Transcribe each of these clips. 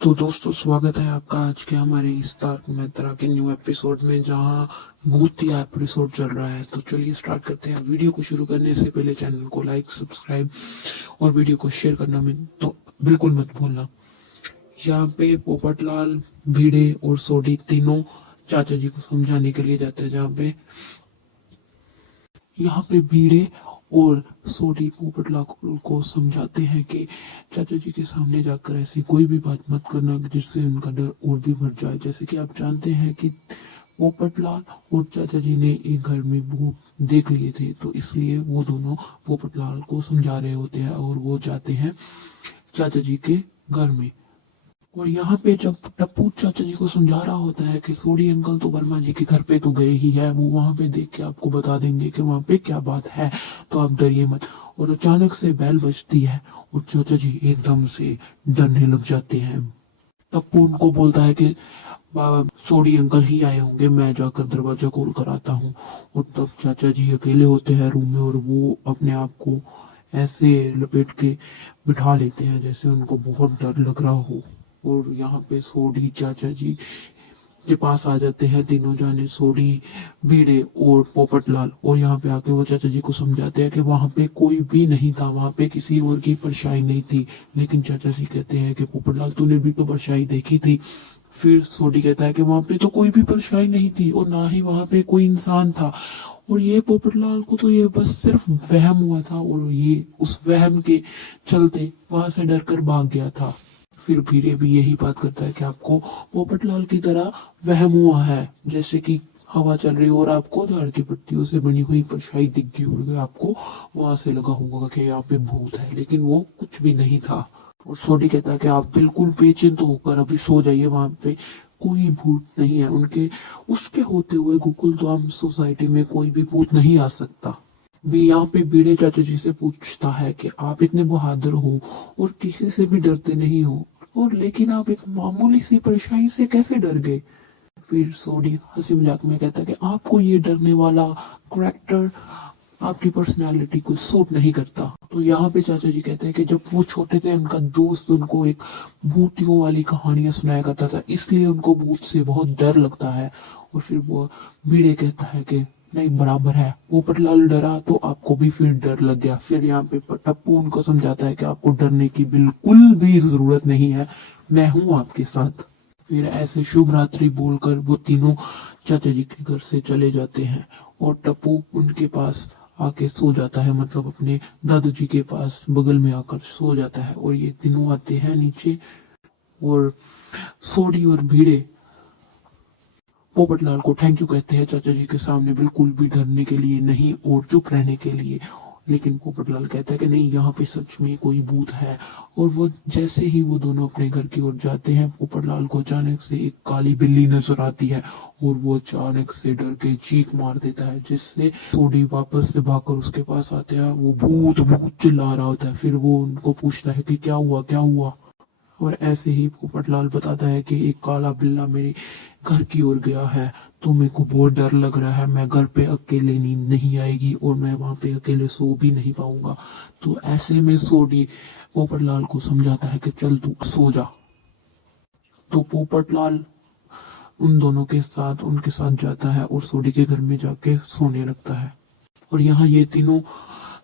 तो दोस्तों स्वागत है आपका आज के हमारे इस तारक मेहता के न्यू एपिसोड में, जहां भूतिया एपिसोड चल रहा है। तो चलिए स्टार्ट करते हैं। वीडियो को शुरू करने से पहले चैनल को लाइक, सब्सक्राइब और वीडियो को शेयर करना में तो बिल्कुल मत भूलना। यहाँ पे पोपटलाल, भिड़े और सोडी तीनों चाचा जी को समझाने के लिए जाते हैं। जहाँ पे यहाँ पे भिड़े और सोडी पोपटलाल को समझाते हैं कि चाचा जी के सामने जाकर ऐसी कोई भी बात मत करना जिससे उनका डर और भी बढ़ जाए। जैसे कि आप जानते हैं कि पोपटलाल और चाचा जी ने एक घर में भूत देख लिए थे, तो इसलिए वो दोनों पोपटलाल को समझा रहे होते हैं और वो जाते हैं चाचा जी के घर में। और यहाँ पे जब टप्पू चाचा जी को समझा रहा होता है कि सोडी अंकल तो वर्मा जी के घर पे तो गए ही है, वो वहां पे देख के आपको बता देंगे कि वहां पे क्या बात है, तो आप डरिए मत। और अचानक से बेल बजती है और चाचा जी एकदम से डरने लग जाते हैं। टप्पू उनको बोलता है कि सोडी अंकल ही आए होंगे, मैं जाकर दरवाजा खोल कर आता हूँ। और तब चाचा जी अकेले होते हैं रूम में और वो अपने आप को ऐसे लपेट के बिठा लेते हैं जैसे उनको बहुत डर लग रहा हो। और यहाँ पे सोडी चाचा जी के पास आ जाते हैं तीनों जाने, सोडी, भिड़े और पोपटलाल। और यहाँ पे आके वो चाचा जी को समझाते हैं कि वहां पे कोई भी नहीं था, वहां पे किसी और की परछाई नहीं थी। लेकिन चाचा जी कहते हैं कि पोपटलाल तूने भी तो परछाई देखी थी। फिर सोडी कहता है कि वहां पे तो कोई भी परछाई नहीं थी और ना ही वहां पे कोई इंसान था। और ये पोपटलाल को तो ये बस सिर्फ वहम हुआ था और ये उस वहम के चलते वहां से डर कर भाग गया था। फिर भीरे भी यही बात करता है कि आपको पोपटलाल की तरह वहम हुआ है, जैसे कि हवा चल रही हो और आपको झाड़ की पत्तियों से बनी हुई परछाई दिख गई और आपको वहां से लगा होगा कि यहाँ पे भूत है, लेकिन वो कुछ भी नहीं था। और सोडी कहता है कि आप बिल्कुल बेचिंत होकर अभी सो जाइए, वहां पे कोई भूत नहीं है। उनके उसके होते हुए गोकुलधाम सोसाइटी में कोई भी भूत नहीं आ सकता। भी यहाँ पे भिड़े चाचा जी से पूछता है कि आप इतने बहादुर हो और किसी से भी डरते नहीं हो, और लेकिन आप एक मामूली सी परछाई से कैसे डर गए। फिर सोडी हंसी मजाक में कहता है कि आपको ये डरने वाला करेक्टर आपकी पर्सनालिटी को सूट नहीं करता। तो यहाँ पे चाचा जी कहते हैं कि जब वो छोटे थे उनका दोस्त उनको एक भूतियों वाली कहानियां सुनाया करता था, इसलिए उनको भूत से बहुत डर लगता है। और फिर वो भिड़े कहता है कि नहीं, बराबर है, वो पोपटलाल डरा तो आपको भी फिर डर लग गया। फिर यहाँ पे टप्पू उनको समझाता है कि आपको डरने की बिल्कुल भी जरूरत नहीं है, मैं हूं आपके साथ। फिर ऐसे शुभ रात्रि बोलकर वो तीनों चाचा जी के घर से चले जाते हैं और टप्पू उनके पास आके सो जाता है, मतलब अपने दादाजी के पास बगल में आकर सो जाता है। और ये तीनों आते हैं नीचे और सोडी और भिड़े पोपटलाल को थैंक यू कहते हैं चाचा जी के सामने, बिल्कुल भी डरने के लिए नहीं और चुप रहने के लिए। लेकिन पोपटलाल कहता है कि नहीं, यहाँ पे सच में कोई भूत है। और वो जैसे ही वो दोनों अपने घर की ओर जाते हैं, पोपटलाल को अचानक से एक काली बिल्ली नजर आती है और वो अचानक से डर के चीख मार देता है, जिससे सोडी वापस से भागकर उसके पास आते हैं। वो भूत भूत चिल्ला रहा होता है। फिर वो उनको पूछता है कि क्या हुआ क्या हुआ। और ऐसे ही पोपटलाल बताता है कि एक काला बिल्ला मेरे घर की ओर गया है, तो मेरे को बहुत डर लग रहा है, मैं घर पे अकेले नींद नहीं आएगी और मैं वहां पे अकेले सो भी नहीं पाऊंगा। तो ऐसे में सोडी पोपटलाल को समझाता है कि चल तू सो जा। तो पोपटलाल उन दोनों के साथ उनके साथ जाता है और सोडी के घर में जाके सोने लगता है। और यहाँ ये तीनों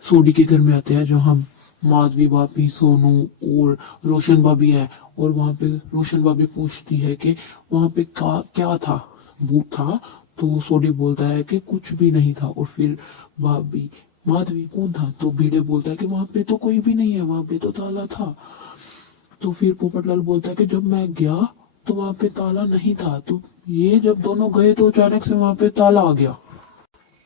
सोडी के घर में आते हैं, जहाँ माधवी भाभी, सोनू और रोशन भाभी है। और वहां पे रोशन भाभी पूछती है कि वहां पे क्या था, भूत था। तो सोडी बोलता है कि कुछ भी नहीं था। और फिर भाभी माधवी कौन था, तो भिड़े बोलता है कि वहां पे तो कोई भी नहीं है, वहां पे तो ताला था। तो फिर पोपटलाल बोलता है कि जब मैं गया तो वहां पे ताला नहीं था, तो ये जब दोनों गए तो अचानक से वहां पे ताला आ गया।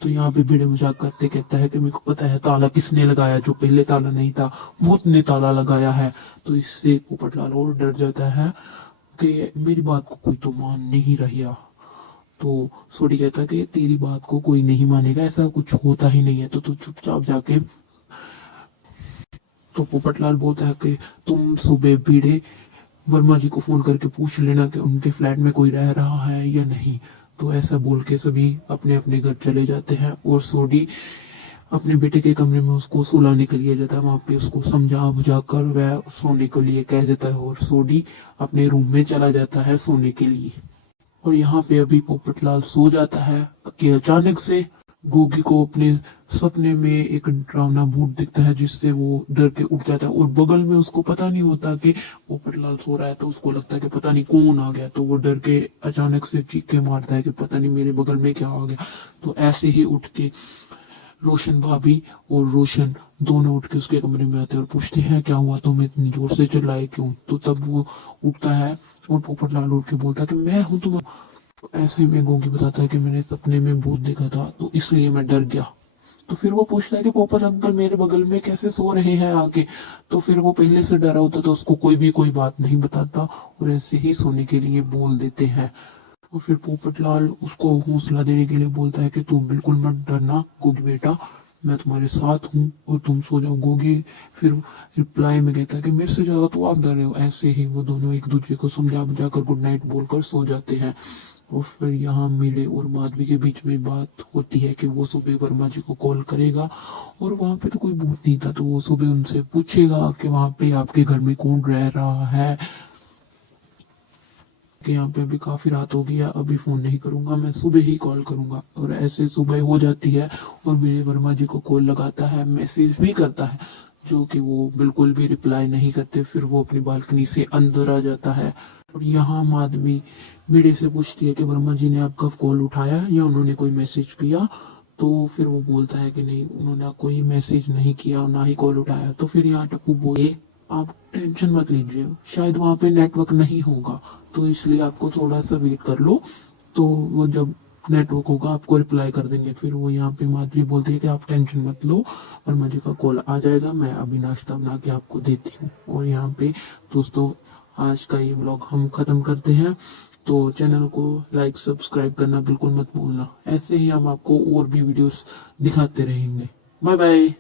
तो यहाँ पे भिड़े मजाक करते कहता है कि मेरे को पता है ताला किसने लगाया, जो पहले ताला नहीं था, भूत ने ताला लगाया है। तो इससे पोपटलाल और डर जाता है कि मेरी बात को कोई तो मान नहीं रहा। तो सोडी कहता है कि तेरी बात को कोई नहीं मानेगा, ऐसा कुछ होता ही नहीं है, तो तू चुपचाप जाके। तो पोपटलाल बोलता है कि तुम सुबह भिड़े वर्मा जी को फोन करके पूछ लेना कि उनके फ्लैट में कोई रह रहा है या नहीं। तो ऐसा बोल के सभी अपने अपने घर चले जाते हैं और सोडी अपने बेटे के कमरे में उसको सुलाने के लिए जाता है। वहां पे उसको समझा बुझा कर वह सोने के लिए कह देता है और सोडी अपने रूम में चला जाता है सोने के लिए। और यहाँ पे अभी पोपटलाल सो जाता है कि अचानक से गोगी को अपने सपने में एक डरावना भूत दिखता है, जिससे वो डर के उठ जाता है। और बगल में उसको पता नहीं होता कि पोपटलाल सो रहा है, तो उसको लगता है कि पता नहीं कौन आ गया, तो वो डर के अचानक से चीखे मारता है कि पता नहीं मेरे बगल में क्या आ गया। तो ऐसे ही उठ के रोशन भाभी और रोशन दोनों उठ के उसके कमरे में आते हैं और पूछते हैं क्या हुआ, तुम इतनी जोर से चिल्लाए क्यों। तो तब वो उठता है और पोपटलाल उठ के बोलता है कि मैं हूं तुम। तो ऐसे में गोगी बताता है कि मैंने सपने में भूत देखा था, तो इसलिए मैं डर गया। तो फिर वो पूछता है कि पोपट अंकल मेरे बगल में कैसे सो रहे हैं आके। तो फिर वो पहले से डरा होता तो उसको कोई बात नहीं बताता और ऐसे ही सोने के लिए बोल देते हैं। और फिर पोपटलाल उसको हौसला देने के लिए बोलता है कि तू बिल्कुल मत डरना गोगी बेटा, मैं तुम्हारे साथ हूँ और तुम सो जाओ। गोगी फिर रिप्लाई में कहता है कि मेरे से ज्यादा तो आप डर रहे हो। ऐसे ही वो दोनों एक दूसरे को समझा बुझा कर गुड नाइट बोलकर सो जाते हैं। और फिर यहाँ मीरे और माधवी के बीच में बात होती है कि वो सुबह वर्मा जी को कॉल करेगा और वहां पे तो कोई भूत नहीं था, तो वो सुबह उनसे पूछेगा कि वहां पे आपके घर में कौन रह रहा है, कि यहाँ पे अभी काफी रात हो गई है, अभी फोन नहीं करूंगा, मैं सुबह ही कॉल करूंगा। और ऐसे सुबह हो जाती है और विजय वर्मा जी को कॉल लगाता है, मैसेज भी करता है, जो कि वो बिल्कुल भी रिप्लाई नहीं करते। फिर वो अपनी बालकनी से अंदर आ जाता है और यहाँ माधवी मीडिया से पूछती है कि वर्मा जी ने आपका कॉल उठाया या उन्होंने कोई मैसेज किया। तो फिर वो बोलता है कि नहीं, उन्होंने कोई मैसेज नहीं किया और ना ही कॉल उठाया। तो फिर यहाँ टप्पू बोले आप टेंशन मत लीजिए, शायद वहां पे नेटवर्क नहीं होगा, तो इसलिए आपको थोड़ा सा वेट कर लो, तो वो जब नेटवर्क होगा आपको रिप्लाई कर देंगे। फिर वो यहाँ पे माधवी बोलती है कि आप टेंशन मत लो, वर्मा जी का कॉल आ जाएगा, मैं अभी नाश्ता बना के आपको देती हूँ। और यहाँ पे दोस्तों आज का ये व्लॉग हम खत्म करते हैं, तो चैनल को लाइक सब्सक्राइब करना बिल्कुल मत भूलना। ऐसे ही हम आपको और भी वीडियोस दिखाते रहेंगे। Bye bye.